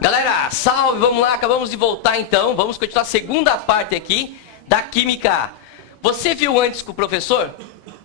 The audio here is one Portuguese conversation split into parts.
Galera, salve, vamos lá, acabamos de voltar então, vamos continuar a segunda parte aqui da Química. Você viu antes com o professor?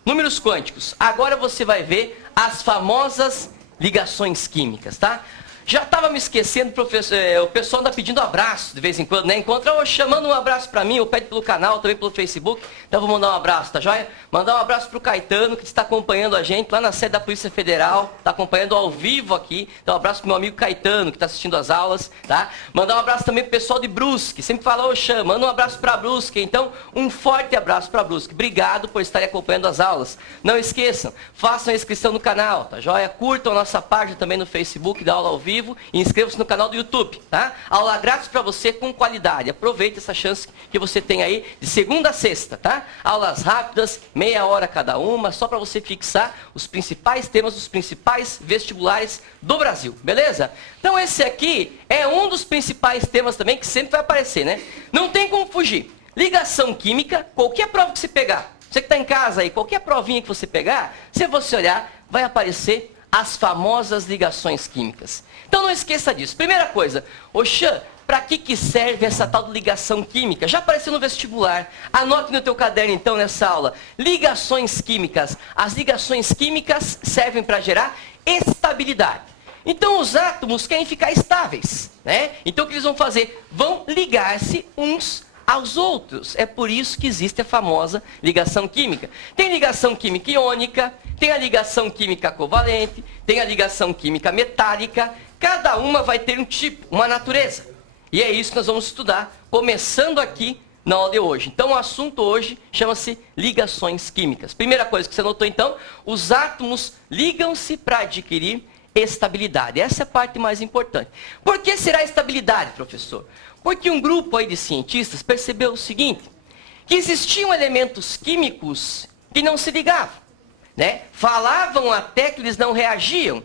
Números quânticos. Agora você vai ver as famosas ligações químicas, tá? Já estava me esquecendo, professor, o pessoal anda pedindo abraço de vez em quando, né? Encontra, chamando um abraço para mim, ou pede pelo canal, também pelo Facebook. Então vou mandar um abraço, tá joia? Mandar um abraço para o Caetano, que está acompanhando a gente lá na sede da Polícia Federal, está acompanhando ao vivo aqui. Então um abraço para o meu amigo Caetano, que está assistindo as aulas, tá? Mandar um abraço também para o pessoal de Brusque, sempre fala, manda um abraço para Brusque. Então, um forte abraço para Brusque. Obrigado por estarem acompanhando as aulas. Não esqueçam, façam a inscrição no canal, tá joia? Curtam a nossa página também no Facebook da aula ao vivo. E inscreva-se no canal do YouTube, tá? Aula grátis para você com qualidade. Aproveite essa chance que você tem aí de segunda a sexta, tá? Aulas rápidas, meia hora cada uma, só para você fixar os principais temas dos principais vestibulares do Brasil, beleza? Então esse aqui é um dos principais temas também que sempre vai aparecer, né? Não tem como fugir. Ligação química, qualquer prova que você pegar, você que está em casa aí, qualquer provinha que você pegar, se você olhar, vai aparecer as famosas ligações químicas. Então não esqueça disso. Primeira coisa, para que serve essa tal de ligação química? Já apareceu no vestibular. Anote no teu caderno então nessa aula. Ligações químicas. As ligações químicas servem para gerar estabilidade. Então os átomos querem ficar estáveis, né? Então o que eles vão fazer? Vão ligar-se uns aos outros. É por isso que existe a famosa ligação química. Tem ligação química iônica, tem a ligação química covalente, tem a ligação química metálica. Cada uma vai ter um tipo, uma natureza. E é isso que nós vamos estudar, começando aqui na aula de hoje. Então o assunto hoje chama-se ligações químicas. Primeira coisa que você notou então, os átomos ligam-se para adquirir estabilidade. Essa é a parte mais importante. Por que será estabilidade, professor? Porque um grupo aí de cientistas percebeu o seguinte, que existiam elementos químicos que não se ligavam, né? Falavam até que eles não reagiam.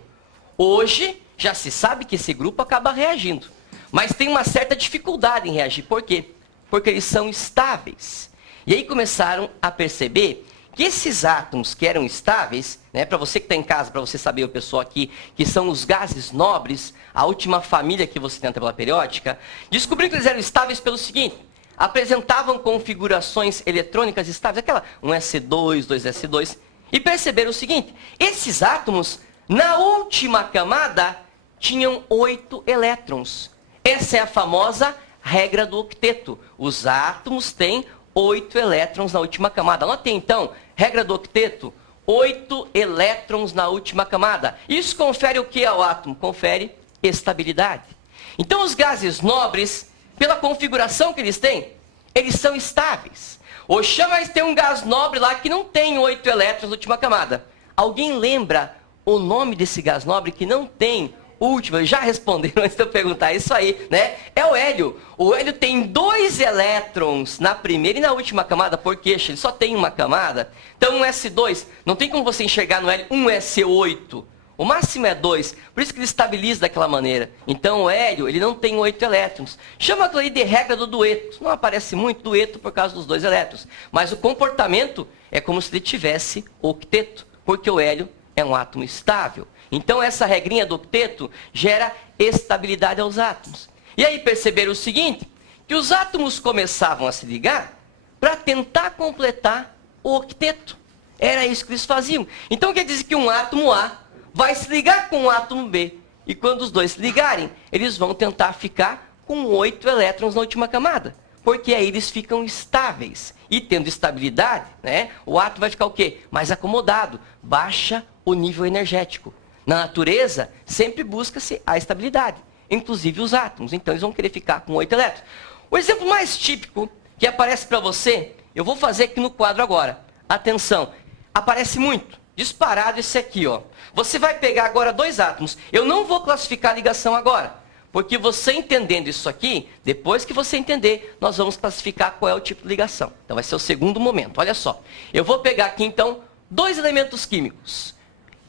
Hoje, já se sabe que esse grupo acaba reagindo. Mas tem uma certa dificuldade em reagir. Por quê? Porque eles são estáveis. E aí começaram a perceber que esses átomos que eram estáveis, né, para você que está em casa, para você saber, o pessoal aqui, que são os gases nobres, a última família que você tem na tabela periódica, descobriram que eles eram estáveis pelo seguinte, apresentavam configurações eletrônicas estáveis, aquela 1s2, 2s2, e perceberam o seguinte, esses átomos, na última camada, tinham 8 elétrons. Essa é a famosa regra do octeto. Os átomos têm 8 elétrons na última camada. Anotem então, regra do octeto, 8 elétrons na última camada. Isso confere o que ao átomo? Confere estabilidade. Então os gases nobres, pela configuração que eles têm, eles são estáveis. Mas tem um gás nobre lá que não tem 8 elétrons na última camada. Alguém lembra o nome desse gás nobre que não tem última? Já responderam antes de eu perguntar isso aí, né? É o hélio. O hélio tem 2 elétrons na primeira e na última camada, porque ele só tem uma camada. Então, um S2, não tem como você enxergar no hélio um S8. O máximo é 2, por isso que ele estabiliza daquela maneira. Então, o hélio, ele não tem 8 elétrons. Chama aquilo aí de regra do dueto. Não aparece muito dueto por causa dos 2 elétrons. Mas o comportamento é como se ele tivesse octeto, porque o hélio é um átomo estável. Então, essa regrinha do octeto gera estabilidade aos átomos. E aí perceberam o seguinte, que os átomos começavam a se ligar para tentar completar o octeto. Era isso que eles faziam. Então, quer dizer que um átomo A vai se ligar com um átomo B. E quando os dois se ligarem, eles vão tentar ficar com 8 elétrons na última camada. Porque aí eles ficam estáveis. E tendo estabilidade, né, o átomo vai ficar o quê? Mais acomodado. Baixa o nível energético. Na natureza, sempre busca-se a estabilidade, inclusive os átomos. Então, eles vão querer ficar com 8 elétrons. O exemplo mais típico que aparece para você, eu vou fazer aqui no quadro agora. Atenção, aparece muito, disparado esse aqui, ó. Você vai pegar agora 2 átomos. Eu não vou classificar a ligação agora, porque você entendendo isso aqui, depois que você entender, nós vamos classificar qual é o tipo de ligação. Então, vai ser o segundo momento. Olha só, eu vou pegar aqui, então, 2 elementos químicos.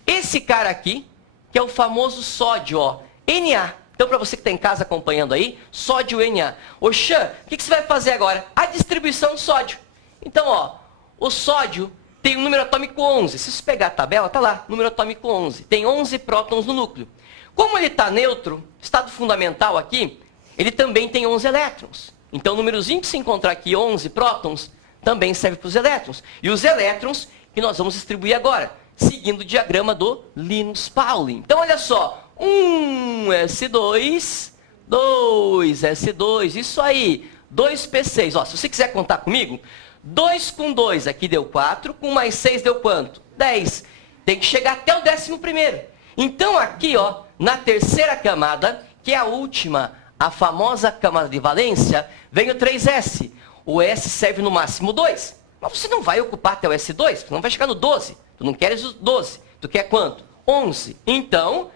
Esse cara aqui, que é o famoso sódio, ó, Na. Então, para você que está em casa acompanhando aí, sódio Na. O que você vai fazer agora? A distribuição do sódio. Então, ó, o sódio tem um número atômico 11. Se você pegar a tabela, tá lá, número atômico 11. Tem 11 prótons no núcleo. Como ele está neutro, estado fundamental aqui, ele também tem 11 elétrons. Então, o númerozinho que se encontrar aqui, 11 prótons, também serve para os elétrons. E os elétrons que nós vamos distribuir agora, seguindo o diagrama do Linus Pauling. Então, olha só, 1s2, 2s2, isso aí, 2p6. Ó, se você quiser contar comigo, 2 com 2 aqui deu 4, com mais 6 deu quanto? 10. Tem que chegar até o 11º. Então, aqui, ó, na terceira camada, que é a última, a famosa camada de valência, vem o 3s. O S serve no máximo 2. Mas você não vai ocupar até o S2, você não vai chegar no 12. Tu não queres o 12. Tu quer quanto? 11. Então,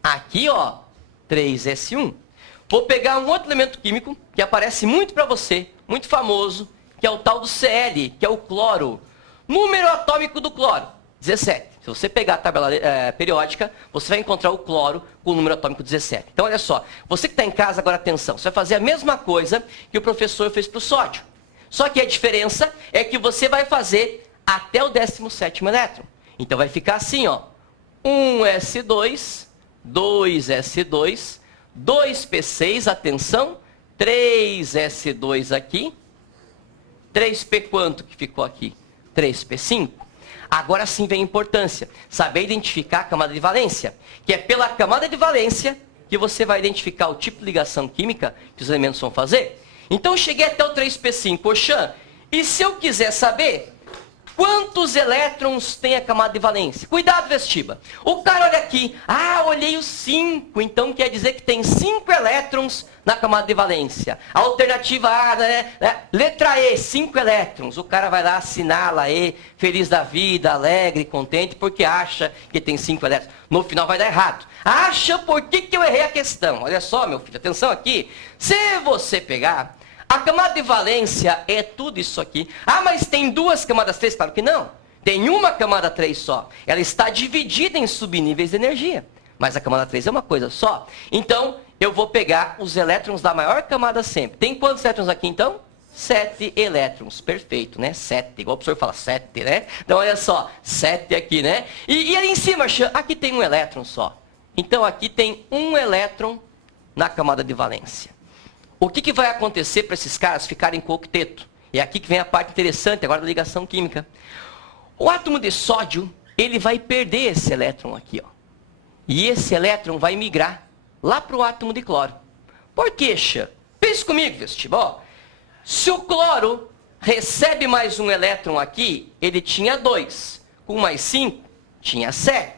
aqui, ó, 3s1. Vou pegar um outro elemento químico que aparece muito para você, muito famoso, que é o tal do Cl, que é o cloro. Número atômico do cloro, 17. Se você pegar a tabela periódica, você vai encontrar o cloro com o número atômico 17. Então, olha só, você que está em casa, agora atenção, você vai fazer a mesma coisa que o professor fez para o sódio. Só que a diferença é que você vai fazer até o 17º elétron. Então, vai ficar assim, ó, 1s2, 2s2, 2p6, atenção, 3s2 aqui, 3p quanto que ficou aqui? 3p5. Agora sim vem a importância, saber identificar a camada de valência, que é pela camada de valência que você vai identificar o tipo de ligação química que os elementos vão fazer. Então, eu cheguei até o 3p5, Oxã, e se eu quiser saber quantos elétrons tem a camada de valência? Cuidado, Vestiba. O cara olha aqui, olhei os 5, então quer dizer que tem 5 elétrons na camada de valência. A alternativa A, letra E, 5 elétrons. O cara vai lá, assinala E, feliz da vida, alegre, contente, porque acha que tem 5 elétrons. No final vai dar errado. Acha por que eu errei a questão? Olha só, meu filho, atenção aqui. Se você pegar, a camada de valência é tudo isso aqui. Mas tem 2 camadas 3? Claro que não. Tem uma camada 3 só. Ela está dividida em subníveis de energia. Mas a camada 3 é uma coisa só. Então, eu vou pegar os elétrons da maior camada sempre. Tem quantos elétrons aqui, então? 7 elétrons. Perfeito, né? 7. Igual o professor fala 7, né? Então, olha só. 7 aqui, né? E ali em cima, aqui tem um elétron só. Então, aqui tem um elétron na camada de valência. O que vai acontecer para esses caras ficarem com octeto? É aqui que vem a parte interessante agora da ligação química. O átomo de sódio, ele vai perder esse elétron aqui, ó. E esse elétron vai migrar lá para o átomo de cloro. Por quê, Xã? Pense comigo, vestibular. Se o cloro recebe mais um elétron aqui, ele tinha 2. Com mais 5, tinha 7.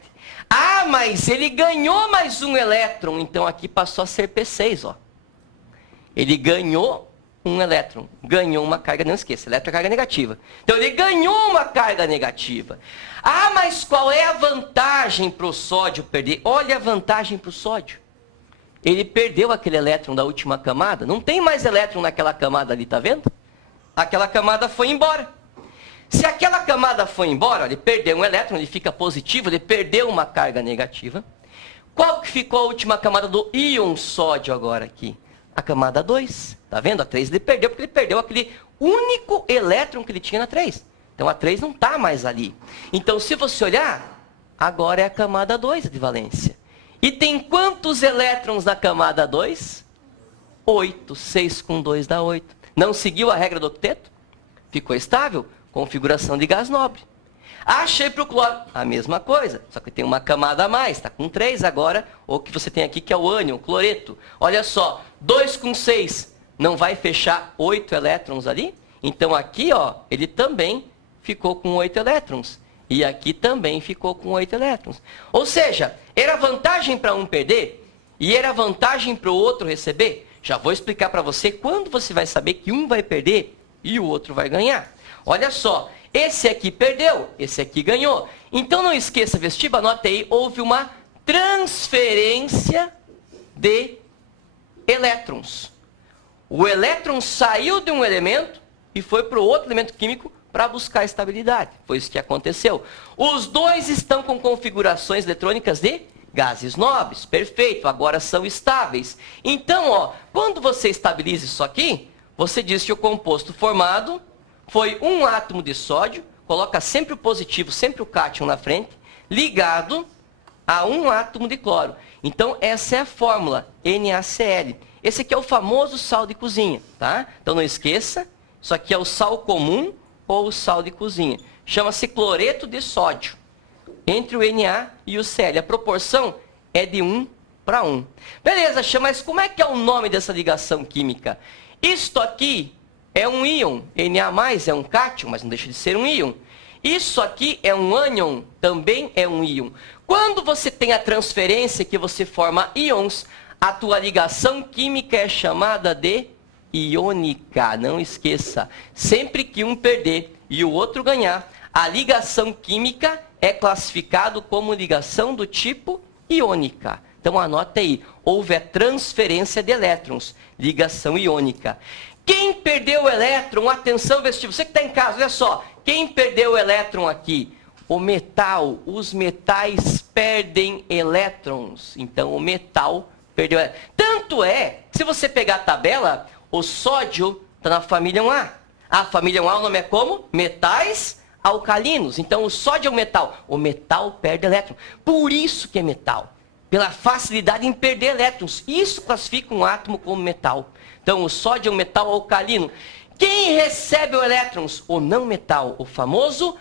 Mas ele ganhou mais um elétron, então aqui passou a ser P6, ó. Ele ganhou um elétron, ganhou uma carga, não esqueça, elétron é carga negativa. Então ele ganhou uma carga negativa. Mas qual é a vantagem para o sódio perder? Olha a vantagem para o sódio. Ele perdeu aquele elétron da última camada, não tem mais elétron naquela camada ali, tá vendo? Aquela camada foi embora. Se aquela camada foi embora, ele perdeu um elétron, ele fica positivo, ele perdeu uma carga negativa. Qual que ficou a última camada do íon sódio agora aqui? A camada 2, tá vendo? A 3 ele perdeu, porque ele perdeu aquele único elétron que ele tinha na 3. Então, a 3 não está mais ali. Então, se você olhar, agora é a camada 2 de valência. E tem quantos elétrons na camada 2? 8. 6 com 2 dá 8. Não seguiu a regra do octeto? Ficou estável? Configuração de gás nobre. Achei para o cloro. A mesma coisa, só que tem uma camada a mais. Está com 3 agora, ou o que você tem aqui que é o ânion, cloreto. Olha só, 2 com 6 não vai fechar 8 elétrons ali? Então aqui, ó, ele também ficou com 8 elétrons. E aqui também ficou com 8 elétrons. Ou seja, era vantagem para um perder e era vantagem para o outro receber. Já vou explicar para você quando você vai saber que um vai perder e o outro vai ganhar. Olha só, esse aqui perdeu, esse aqui ganhou. Então não esqueça, vestibular, anote aí, houve uma transferência de elétrons. O elétron saiu de um elemento e foi para o outro elemento químico para buscar estabilidade. Foi isso que aconteceu. Os dois estão com configurações eletrônicas de gases nobres. Perfeito, agora são estáveis. Então, ó, quando você estabiliza isso aqui, você diz que o composto formado foi um átomo de sódio, coloca sempre o positivo, sempre o cátion na frente, ligado a um átomo de cloro. Então, essa é a fórmula, NaCl. Esse aqui é o famoso sal de cozinha, tá? Então, não esqueça, isso aqui é o sal comum ou o sal de cozinha. Chama-se cloreto de sódio. Entre o Na e o Cl, a proporção é de 1:1. Beleza, mas como é que é o nome dessa ligação química? Isto aqui é um íon. Na+, é um cátion, mas não deixa de ser um íon. Isso aqui é um ânion, também é um íon. Quando você tem a transferência que você forma íons, a tua ligação química é chamada de iônica. Não esqueça, sempre que um perder e o outro ganhar, a ligação química é classificado como ligação do tipo iônica. Então anota aí, houve a transferência de elétrons, ligação iônica. Quem perdeu o elétron, atenção vestibular, você que está em casa, olha só, quem perdeu o elétron aqui? O metal, os metais perdem elétrons. Então o metal perdeu elétrons. Tanto é, se você pegar a tabela, o sódio está na família 1A. A família 1A, o nome é como? Metais alcalinos. Então o sódio é um metal. O metal perde elétron. Por isso que é metal. Pela facilidade em perder elétrons. Isso classifica um átomo como metal. Então o sódio é um metal alcalino. Quem recebe os elétrons? O não metal, o famoso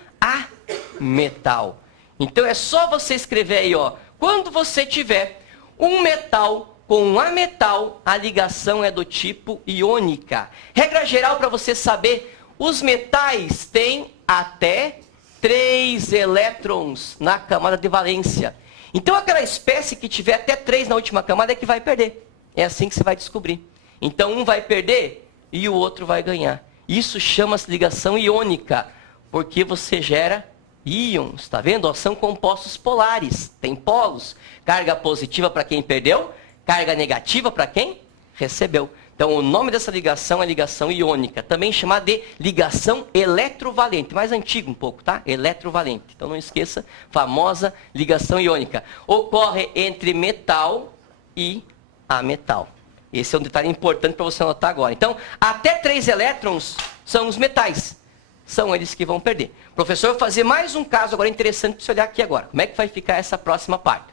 ametal. Então é só você escrever aí, ó. Quando você tiver um metal com um ametal, a ligação é do tipo iônica. Regra geral para você saber, os metais têm até 3 elétrons na camada de valência. Então aquela espécie que tiver até 3 na última camada é que vai perder. É assim que você vai descobrir. Então um vai perder e o outro vai ganhar. Isso chama-se ligação iônica, porque você gera íons, tá vendo? São compostos polares, tem polos. Carga positiva para quem perdeu, carga negativa para quem recebeu. Então o nome dessa ligação é ligação iônica, também chamada de ligação eletrovalente, mais antigo um pouco, tá? Eletrovalente. Então não esqueça, famosa ligação iônica. Ocorre entre metal e ametal. Esse é um detalhe importante para você anotar agora. Então, até 3 elétrons são os metais. São eles que vão perder. Professor, eu vou fazer mais um caso agora interessante para você olhar aqui agora. Como é que vai ficar essa próxima parte?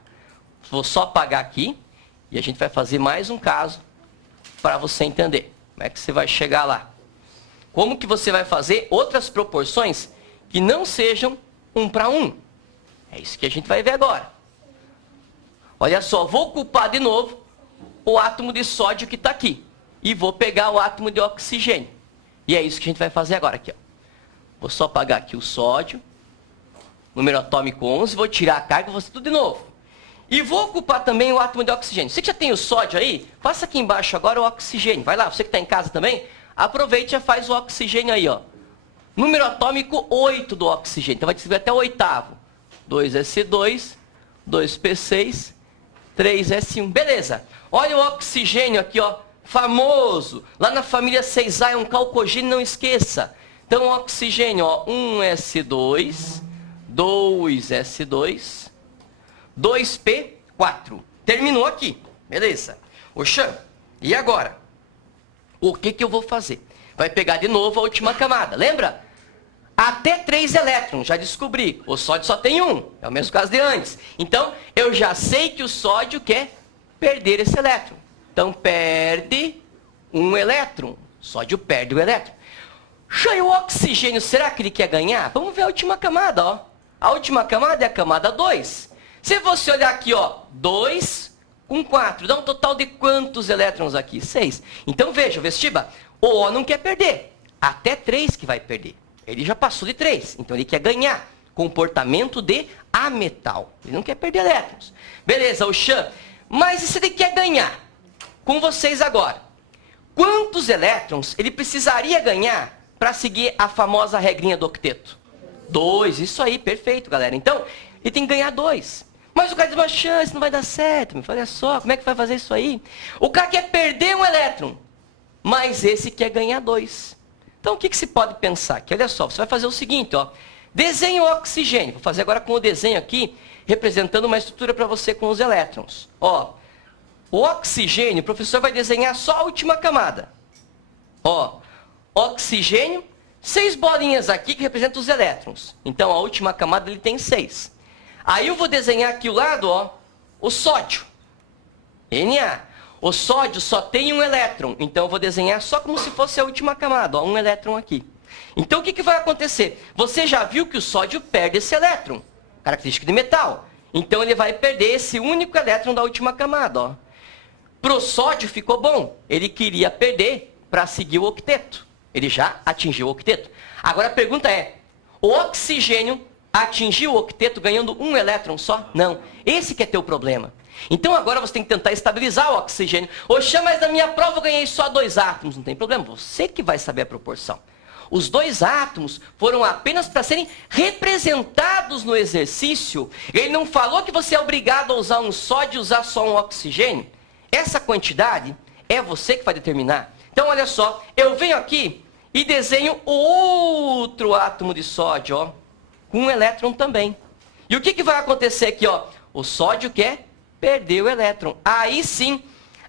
Vou só apagar aqui e a gente vai fazer mais um caso para você entender. Como é que você vai chegar lá? Como que você vai fazer outras proporções que não sejam 1:1? É isso que a gente vai ver agora. Olha só, vou ocupar de novo o átomo de sódio que está aqui. E vou pegar o átomo de oxigênio. E é isso que a gente vai fazer agora aqui, ó. Vou só apagar aqui o sódio, número atômico 11, vou tirar a carga, vou fazer tudo de novo. E vou ocupar também o átomo de oxigênio. Você que já tem o sódio aí, faça aqui embaixo agora o oxigênio. Vai lá, você que está em casa também, aproveite e já faz o oxigênio aí, ó. Número atômico 8 do oxigênio. Então vai distribuir até o oitavo. 2S2, 2P6, 3S1. Beleza. Olha o oxigênio aqui, ó. Famoso. Lá na família 6A é um calcogênio, não esqueça. Então, oxigênio, ó, 1S2, 2S2, 2P4. Terminou aqui. Beleza. Oxã, e agora? O que eu vou fazer? Vai pegar de novo a última camada. Lembra? Até 3 elétrons. Já descobri. O sódio só tem 1. É o mesmo caso de antes. Então, eu já sei que o sódio quer perder esse elétron. Então, perde um elétron. O sódio perde o elétron. E o oxigênio, será que ele quer ganhar? Vamos ver a última camada, ó. A última camada é a camada 2. Se você olhar aqui, ó, 2 com 4, dá um total de quantos elétrons aqui? 6. Então, veja, Vestiba, o O não quer perder. Até 3 que vai perder. Ele já passou de 3, então ele quer ganhar. Comportamento de ametal. Ele não quer perder elétrons. Beleza, o Xan. Mas e se ele quer ganhar? Com vocês agora. Quantos elétrons ele precisaria ganhar para seguir a famosa regrinha do octeto? 2, isso aí, perfeito, galera. Então, ele tem que ganhar 2. Mas o cara diz, uma chance, não vai dar certo. Me fala, olha só, como é que vai fazer isso aí? O cara quer perder um elétron, mas esse quer ganhar 2. Então, o que se pode pensar aqui? Olha só, você vai fazer o seguinte, ó. Desenha o oxigênio. Vou fazer agora com o desenho aqui, representando uma estrutura para você com os elétrons. Ó, o oxigênio, o professor vai desenhar só a última camada. Ó, oxigênio 6 bolinhas aqui que representam os elétrons. Então, a última camada ele tem 6. Aí eu vou desenhar aqui o lado, ó, o sódio. Na. O sódio só tem um elétron. Então, eu vou desenhar só como se fosse a última camada, ó, um elétron aqui. Então, o que vai acontecer? Você já viu que o sódio perde esse elétron. Característica de metal. Então, ele vai perder esse único elétron da última camada, ó. Para o sódio ficou bom. Ele queria perder para seguir o octeto. Ele já atingiu o octeto. Agora a pergunta é, o oxigênio atingiu o octeto ganhando um elétron só? Não. Esse que é teu problema. Então agora você tem que tentar estabilizar o oxigênio. Oxa, mas na minha prova eu ganhei só 2 átomos. Não tem problema, você que vai saber a proporção. Os 2 átomos foram apenas para serem representados no exercício. Ele não falou que você é obrigado a usar um sódio e usar só um oxigênio. Essa quantidade é você que vai determinar. Então, olha só, eu venho aqui e desenho outro átomo de sódio, ó, com um elétron também. E o que vai acontecer aqui, ó? O sódio quer perder o elétron. Aí sim,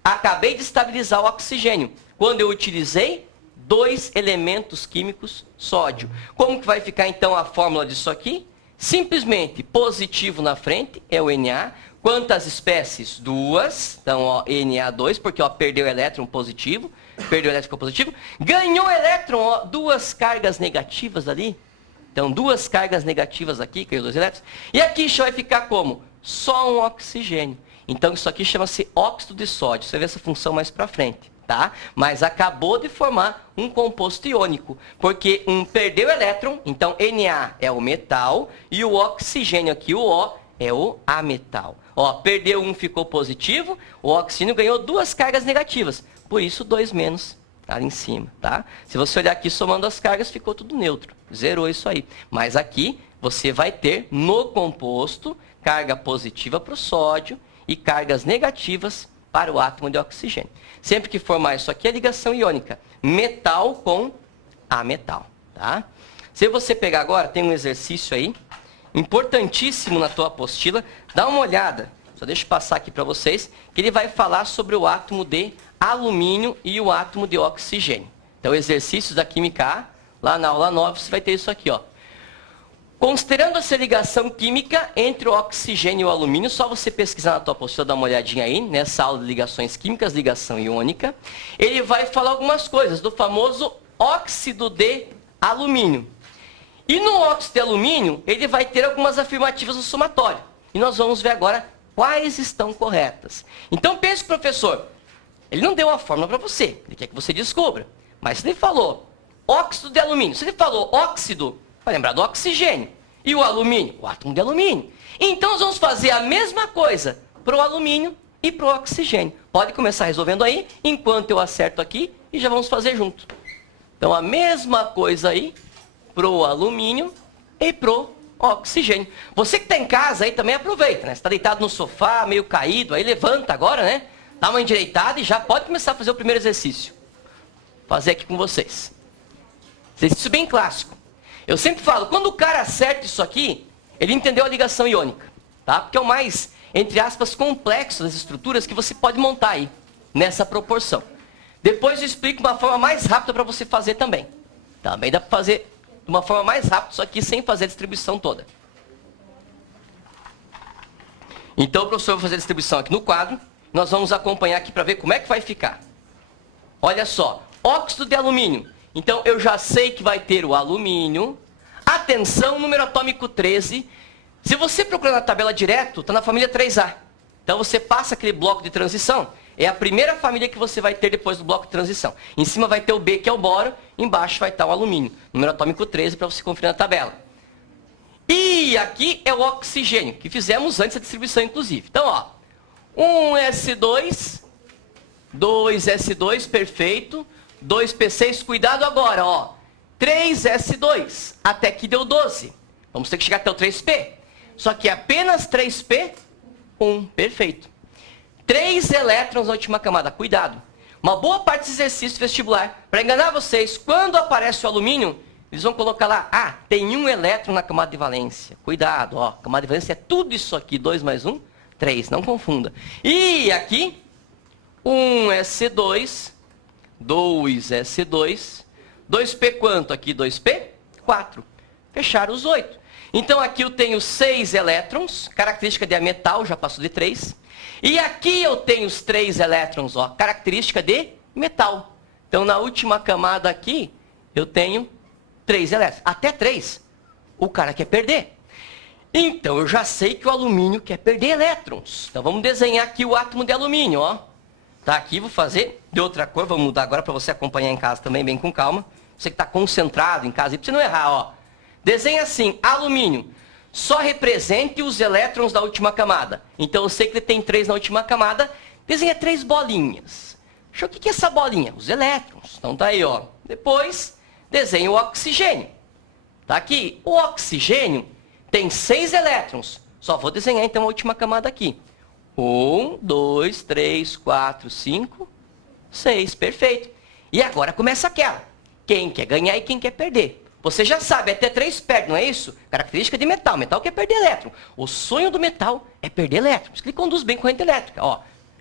acabei de estabilizar o oxigênio. Quando eu utilizei 2 elementos químicos sódio. Como que vai ficar então a fórmula disso aqui? Simplesmente positivo na frente é o Na. Quantas espécies? 2. Então, ó, Na2, porque ó, perdeu o elétron positivo. Perdeu o elétron positivo. Ganhou elétron, ó, 2 cargas negativas ali. Então, 2 cargas negativas aqui, caiu 2 elétrons. E aqui vai ficar como? Só um oxigênio. Então, isso aqui chama-se óxido de sódio. Você vê essa função mais para frente, tá? Mas acabou de formar um composto iônico. Porque um perdeu o elétron, então Na é o metal, e o oxigênio aqui, o O, é o ametal. Ó, perdeu um, ficou positivo, o oxigênio ganhou 2 cargas negativas. Por isso, 2 menos ali em cima, tá? Se você olhar aqui, somando as cargas, ficou tudo neutro. Zerou isso aí. Mas aqui, você vai ter no composto carga positiva para o sódio e cargas negativas para o átomo de oxigênio. Sempre que formar isso aqui, é ligação iônica. Metal com ametal, tá? Se você pegar agora, tem um exercício aí, importantíssimo na tua apostila. Dá uma olhada, só deixa eu passar aqui para vocês, que ele vai falar sobre o átomo de alumínio e o átomo de oxigênio. Então, exercícios da química A, lá na aula 9, você vai ter isso aqui, ó. Considerando essa ligação química entre o oxigênio e o alumínio, só você pesquisar na tua apostila, dar uma olhadinha aí, nessa aula de ligações químicas, ligação iônica, ele vai falar algumas coisas do famoso óxido de alumínio. E no óxido de alumínio, ele vai ter algumas afirmativas no somatório. E nós vamos ver agora quais estão corretas. Então pense, professor, ele não deu a fórmula para você, ele quer que você descubra. Mas se ele falou óxido de alumínio, se ele falou óxido, vai lembrar do oxigênio. E o alumínio? O átomo de alumínio. Então nós vamos fazer a mesma coisa para o alumínio e para o oxigênio. Pode começar resolvendo aí, enquanto eu acerto aqui, e já vamos fazer junto. Então a mesma coisa aí para o alumínio e para o oxigênio. Você que está em casa aí também aproveita, né? Você está deitado no sofá, meio caído, aí levanta agora, né? Dá uma endireitada e já pode começar a fazer o primeiro exercício. Vou fazer aqui com vocês. Exercício bem clássico. Eu sempre falo, quando o cara acerta isso aqui, ele entendeu a ligação iônica, tá? Porque é o mais, entre aspas, complexo das estruturas que você pode montar aí, nessa proporção. Depois eu explico uma forma mais rápida para você fazer também. Também dá para fazer de uma forma mais rápida, só que sem fazer a distribuição toda. Então, o professor vai fazer a distribuição aqui no quadro. Nós vamos acompanhar aqui para ver como é que vai ficar. Olha só, óxido de alumínio. Então, eu já sei que vai ter o alumínio. Atenção, número atômico 13. Se você procurar na tabela direto, está na família 3A. Então, você passa aquele bloco de transição. É a primeira família que você vai ter depois do bloco de transição. Em cima vai ter o B, que é o boro. Embaixo vai estar o alumínio. Número atômico 13, para você conferir na tabela. E aqui é o oxigênio, que fizemos antes da distribuição, inclusive. Então, ó, 1S2, 2S2, perfeito. 2P6, cuidado agora, ó. 3S2, até aqui deu 12. Vamos ter que chegar até o 3P. Só que apenas 3P, 1, perfeito. 3 elétrons na última camada, cuidado. Uma boa parte desse exercício vestibular, para enganar vocês, quando aparece o alumínio, eles vão colocar lá, ah, tem 1 elétron na camada de valência. Cuidado, ó, camada de valência é tudo isso aqui, 2 mais 1, 3, não confunda. E aqui, 1S2, 2S2, 2p quanto aqui? 2p? 4. Fecharam os 8. Então aqui eu tenho 6 elétrons, característica de metal, já passou de 3. E aqui eu tenho os 3 elétrons, ó, característica de metal. Então na última camada aqui, eu tenho 3 elétrons. Até 3, o cara quer perder. Então eu já sei que o alumínio quer perder elétrons. Então vamos desenhar aqui o átomo de alumínio, ó. Tá aqui, vou fazer de outra cor, vamos mudar agora para você acompanhar em casa também, bem com calma. Você que está concentrado em casa, para você não errar, ó. Desenha assim, alumínio, só represente os elétrons da última camada. Então eu sei que ele tem 3 na última camada, desenha 3 bolinhas. Deixa eu ver o que é essa bolinha? Os elétrons. Então tá aí, ó. Depois, desenha o oxigênio. Tá aqui, o oxigênio tem 6 elétrons. Só vou desenhar então a última camada aqui. 1, 2, 3, 4, 5, 6. Perfeito. E agora começa aquela. Quem quer ganhar e quem quer perder. Você já sabe, até 3 perde, não é isso? Característica de metal. Metal quer perder elétron. O sonho do metal é perder elétrons. Ele conduz bem corrente elétrica. Ó,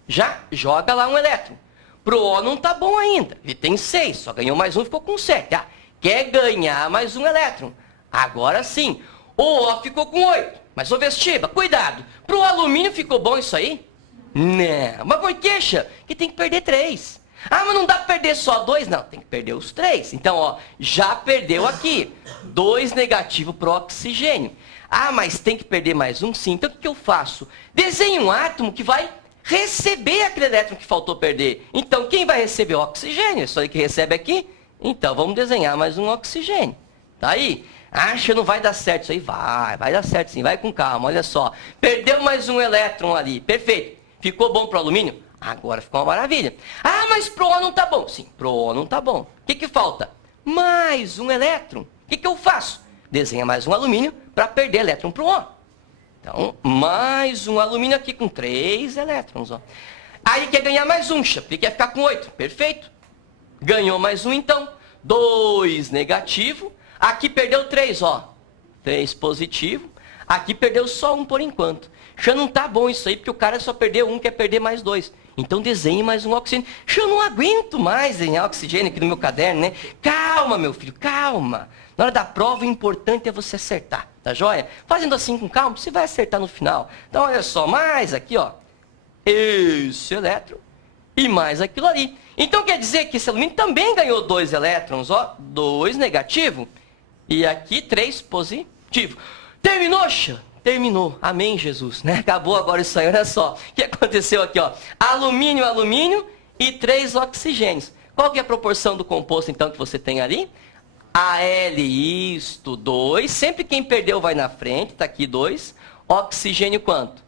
já joga lá um elétron. Pro O não tá bom ainda. Ele tem 6, só ganhou mais um, ficou com 7. Ah, quer ganhar mais um elétron. Agora sim. O O ficou com 8. Mas, ô Vestiba, cuidado. Pro alumínio ficou bom isso aí? Não. Mas por que, Xa? Que tem que perder 3. Ah, mas não dá para perder só 2? Não, tem que perder os 3. Então, ó, já perdeu aqui. 2 negativo pro oxigênio. Ah, mas tem que perder mais um? Sim. Então, o que eu faço? Desenho um átomo que vai receber aquele elétron que faltou perder. Então, quem vai receber o oxigênio? É só ele que recebe aqui? Então, vamos desenhar mais um oxigênio. Tá aí? Acha, não vai dar certo isso aí? Vai dar certo sim, vai com calma, olha só. Perdeu mais um elétron ali, perfeito. Ficou bom para o alumínio? Agora ficou uma maravilha. Ah, mas pro O não tá bom. Sim, pro O não tá bom. O que falta? Mais um elétron. O que eu faço? Desenha mais um alumínio para perder elétron pro O. Então, mais um alumínio aqui com 3 elétrons. Ó. Aí quer ganhar mais um, ele quer ficar com 8. Perfeito. Ganhou mais um então. 2 negativo. Aqui perdeu 3, ó. 3 positivo. Aqui perdeu só 1 por enquanto. Já não tá bom isso aí, porque o cara só perdeu 1, quer perder mais 2. Então desenhe mais um oxigênio. Eu não aguento mais desenhar oxigênio aqui no meu caderno, né? Calma, meu filho, calma. Na hora da prova, o importante é você acertar, tá joia? Fazendo assim com calma, você vai acertar no final. Então, olha só, mais aqui, ó. Esse elétron e mais aquilo ali. Então, quer dizer que esse alumínio também ganhou 2 elétrons, ó. 2 negativo. E aqui 3 positivo. Terminou, Xa? Terminou. Amém, Jesus. Né? Acabou agora isso aí. Olha só. O que aconteceu aqui, ó? Alumínio, alumínio e 3 oxigênios. Qual que é a proporção do composto, então, que você tem ali? Al, isto, 2. Sempre quem perdeu vai na frente. Tá aqui 2. Oxigênio quanto?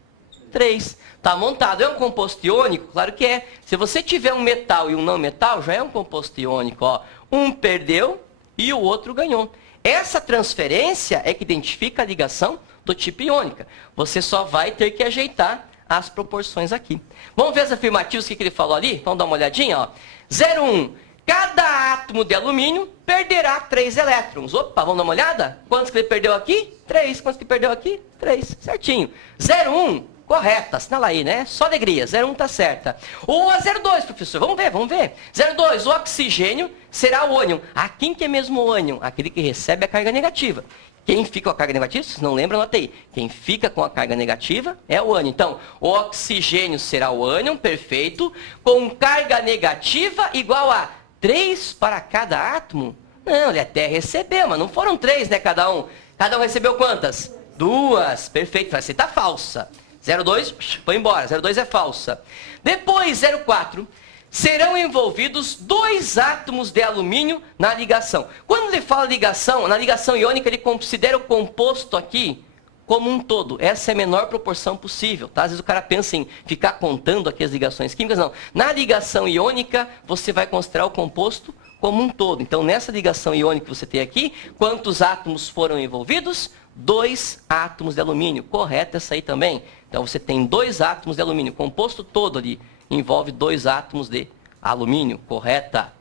3. Tá montado. É um composto iônico? Claro que é. Se você tiver um metal e um não metal, já é um composto iônico. Ó. Um perdeu e o outro ganhou. Essa transferência é que identifica a ligação do tipo iônica. Você só vai ter que ajeitar as proporções aqui. Vamos ver as afirmativas, o que ele falou ali? Vamos dar uma olhadinha, ó. 0,1. Cada átomo de alumínio perderá 3 elétrons. Opa, vamos dar uma olhada? Quantos que ele perdeu aqui? 3. Quantos que perdeu aqui? 3. Certinho. 0,1. Correta, assinala aí, né? Só alegria, 0,1 tá certa. O 0,2, professor, vamos ver. 0,2, o oxigênio será o ânion. Ah, quem que é mesmo o ânion? Aquele que recebe a carga negativa. Quem fica com a carga negativa, vocês não lembram, anota aí. Quem fica com a carga negativa é o ânion. Então, o oxigênio será o ânion, perfeito, com carga negativa igual a 3 para cada átomo. Não, ele até recebeu, mas não foram 3, né, cada um. Cada um recebeu quantas? 2, perfeito, vai ser tá falsa. 0,2, foi embora. 0,2 é falsa. Depois, 0,4, serão envolvidos 2 átomos de alumínio na ligação. Quando ele fala ligação, na ligação iônica, ele considera o composto aqui como um todo. Essa é a menor proporção possível. Tá? Às vezes o cara pensa em ficar contando aqui as ligações químicas. Não. Na ligação iônica, você vai considerar o composto como um todo. Então, nessa ligação iônica que você tem aqui, quantos átomos foram envolvidos? 2 átomos de alumínio. Correto essa aí também. Então, você tem 2 átomos de alumínio. O composto todo ali envolve 2 átomos de alumínio. Correta.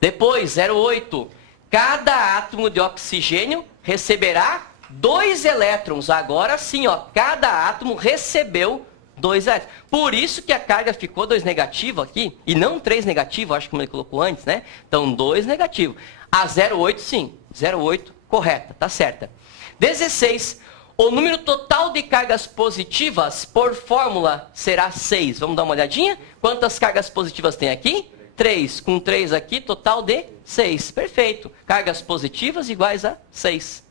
Depois, 0,8. Cada átomo de oxigênio receberá 2 elétrons. Agora sim, ó, cada átomo recebeu 2 elétrons. Por isso que a carga ficou 2 negativo aqui, e não 3 negativo, acho que como ele colocou antes, né? Então, 2 negativo. A 0,8 sim, 0,8 correta, tá certa. 16, o número total de cargas positivas por fórmula será 6. Vamos dar uma olhadinha? Quantas cargas positivas tem aqui? 3. Com 3 aqui, total de 6. Perfeito. Cargas positivas iguais a 6.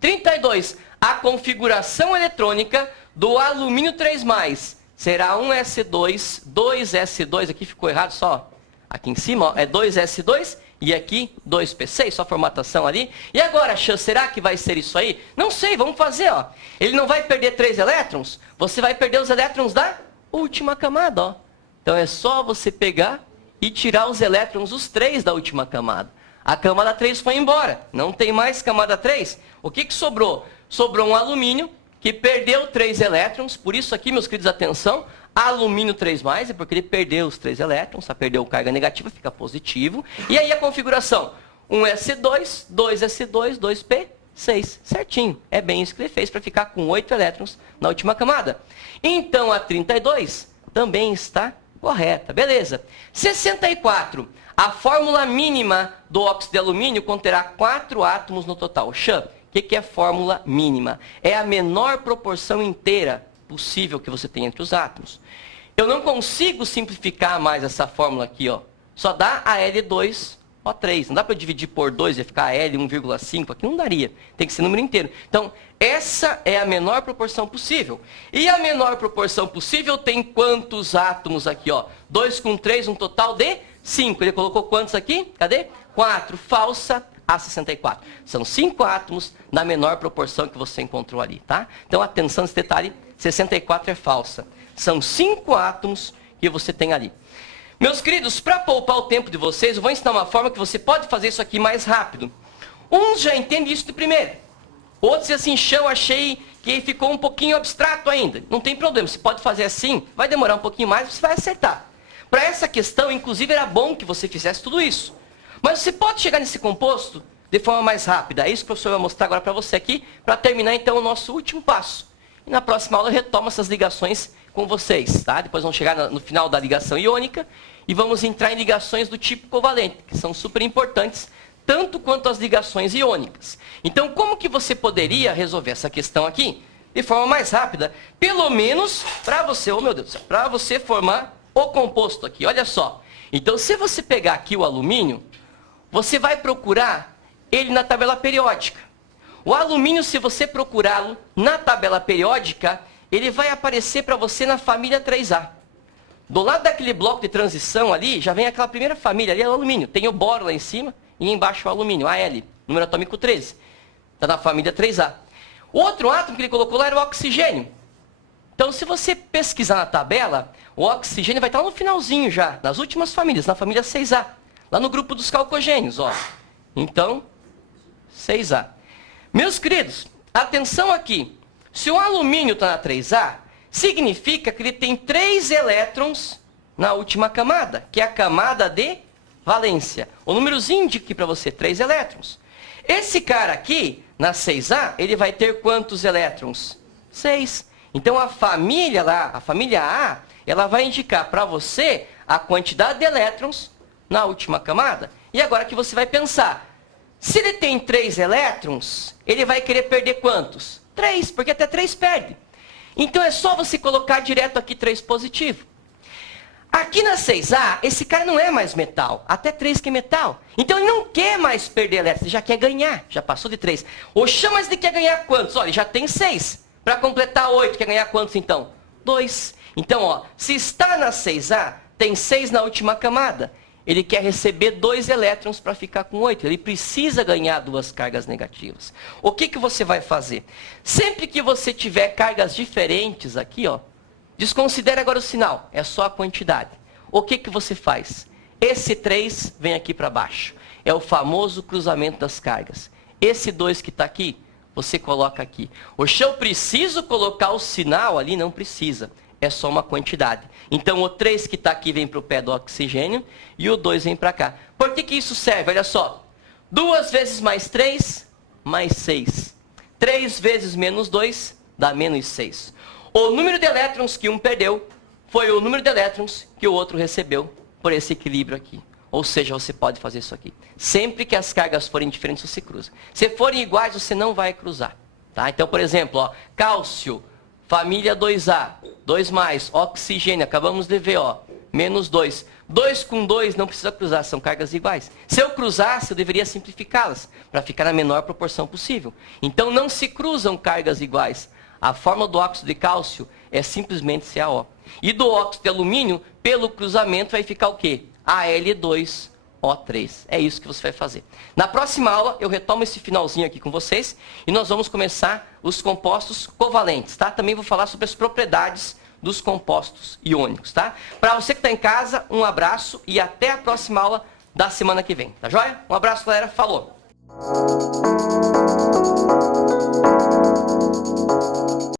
32. A configuração eletrônica do alumínio 3+, será 1s2, 2s2, aqui ficou errado só, aqui em cima, ó, é 2s2 e aqui 2p6, só formatação ali. E agora, Xan, será que vai ser isso aí? Não sei, vamos fazer, ó. Ele não vai perder 3 elétrons, você vai perder os elétrons da última camada, ó. Então é só você pegar e tirar os elétrons, os 3 da última camada. A camada 3 foi embora, não tem mais camada 3. O que sobrou? Sobrou um alumínio que perdeu 3 elétrons, por isso aqui, meus queridos, atenção, alumínio 3+, é porque ele perdeu os 3 elétrons, só perdeu carga negativa, fica positivo. E aí a configuração, 1s2, 2s2, 2p6, certinho. É bem isso que ele fez para ficar com 8 elétrons na última camada. Então a 32 também está correta, beleza. 64, a fórmula mínima do óxido de alumínio conterá 4 átomos no total. Xan, o que é fórmula mínima? É a menor proporção inteira possível que você tem entre os átomos. Eu não consigo simplificar mais essa fórmula aqui, ó. Só dá a L2O3. Não dá para eu dividir por 2 e ficar L 1,5. Aqui não daria. Tem que ser número inteiro. Então, essa é a menor proporção possível. E a menor proporção possível tem quantos átomos aqui, ó? 2 com 3, um total de 5. Ele colocou quantos aqui? Cadê? 4. Falsa. A64. São 5 átomos na menor proporção que você encontrou ali, tá? Então, atenção nesse detalhe, 64 é falsa. São 5 átomos que você tem ali. Meus queridos, para poupar o tempo de vocês, eu vou ensinar uma forma que você pode fazer isso aqui mais rápido. Uns já entendem isso de primeiro. Outros dizem assim, Xan, eu achei que ficou um pouquinho abstrato ainda. Não tem problema, você pode fazer assim, vai demorar um pouquinho mais, você vai acertar. Para essa questão, inclusive, era bom que você fizesse tudo isso. Mas você pode chegar nesse composto de forma mais rápida. É isso que o professor vai mostrar agora para você aqui, para terminar então o nosso último passo. E na próxima aula eu retomo essas ligações com vocês, tá? Depois vamos chegar no final da ligação iônica e vamos entrar em ligações do tipo covalente, que são super importantes, tanto quanto as ligações iônicas. Então, como que você poderia resolver essa questão aqui de forma mais rápida? Pelo menos para você, oh meu Deus do céu, para você formar o composto aqui. Olha só. Então, se você pegar aqui o alumínio, você vai procurar ele na tabela periódica. O alumínio, se você procurá-lo na tabela periódica, ele vai aparecer para você na família 3A. Do lado daquele bloco de transição ali, já vem aquela primeira família, ali é o alumínio. Tem o boro lá em cima e embaixo o alumínio, Al, número atômico 13. Está na família 3A. O outro átomo que ele colocou lá era o oxigênio. Então, se você pesquisar na tabela, o oxigênio vai estar no finalzinho já, nas últimas famílias, na família 6A. Lá no grupo dos calcogênios, ó. Então, 6A. Meus queridos, atenção aqui. Se o alumínio está na 3A, significa que ele tem 3 elétrons na última camada, que é a camada de valência. O númerozinho indica aqui para você, 3 elétrons. Esse cara aqui, na 6A, ele vai ter quantos elétrons? 6. Então, a família lá, a família A, ela vai indicar para você a quantidade de elétrons na última camada. E agora que você vai pensar, se ele tem 3 elétrons, ele vai querer perder quantos? 3, porque até 3 perde. Então é só você colocar direto aqui 3 positivo. Aqui na 6A, esse cara não é mais metal, até 3 que é metal. Então ele não quer mais perder elétrons, ele já quer ganhar, já passou de 3. O Xan, mas ele quer ganhar quantos? Olha, ele já tem 6. Para completar 8, quer ganhar quantos então? 2. Então, ó, se está na 6A, tem 6 na última camada. Ele quer receber 2 elétrons para ficar com 8. Ele precisa ganhar 2 cargas negativas. O que você vai fazer? Sempre que você tiver cargas diferentes aqui, ó, desconsidere agora o sinal. É só a quantidade. O que você faz? Esse 3 vem aqui para baixo. É o famoso cruzamento das cargas. Esse 2 que está aqui, você coloca aqui. Oxe, eu preciso colocar o sinal ali? Não precisa. É só uma quantidade. Então, o 3 que está aqui vem para o pé do oxigênio e o 2 vem para cá. Por que isso serve? Olha só. 2 vezes mais 3, mais 6. 3 vezes menos 2, dá menos 6. O número de elétrons que um perdeu foi o número de elétrons que o outro recebeu por esse equilíbrio aqui. Ou seja, você pode fazer isso aqui. Sempre que as cargas forem diferentes, você cruza. Se forem iguais, você não vai cruzar. Tá? Então, por exemplo, ó, cálcio, família 2A, 2 mais, oxigênio, acabamos de ver, ó, menos 2. 2 com 2 não precisa cruzar, são cargas iguais. Se eu cruzasse, eu deveria simplificá-las, para ficar na menor proporção possível. Então, não se cruzam cargas iguais. A fórmula do óxido de cálcio é simplesmente CaO. E do óxido de alumínio, pelo cruzamento, vai ficar o quê? Al2O3. É isso que você vai fazer. Na próxima aula, eu retomo esse finalzinho aqui com vocês e nós vamos começar os compostos covalentes, tá? Também vou falar sobre as propriedades dos compostos iônicos, tá? Para você que está em casa, um abraço e até a próxima aula da semana que vem, tá joia? Um abraço, galera. Falou!